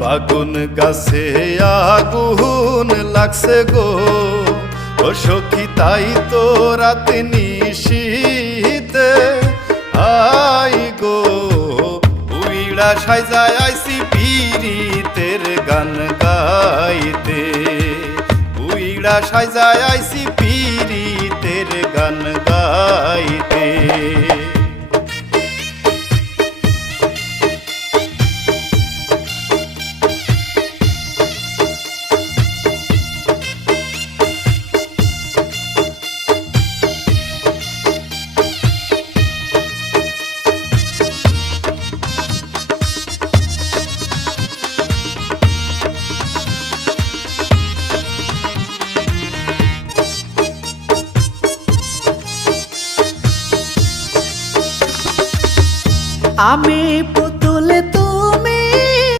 বাগুন গাছে আগুন লাগছে গো, ও সখী তাই তো রাত নিশীতে আই গো, উইড়া সাইজায় আইছি পীড়িতের গান গাইতে, উইড়া সাইজায় আইছি পীড়িতের গান গাইতে। আমি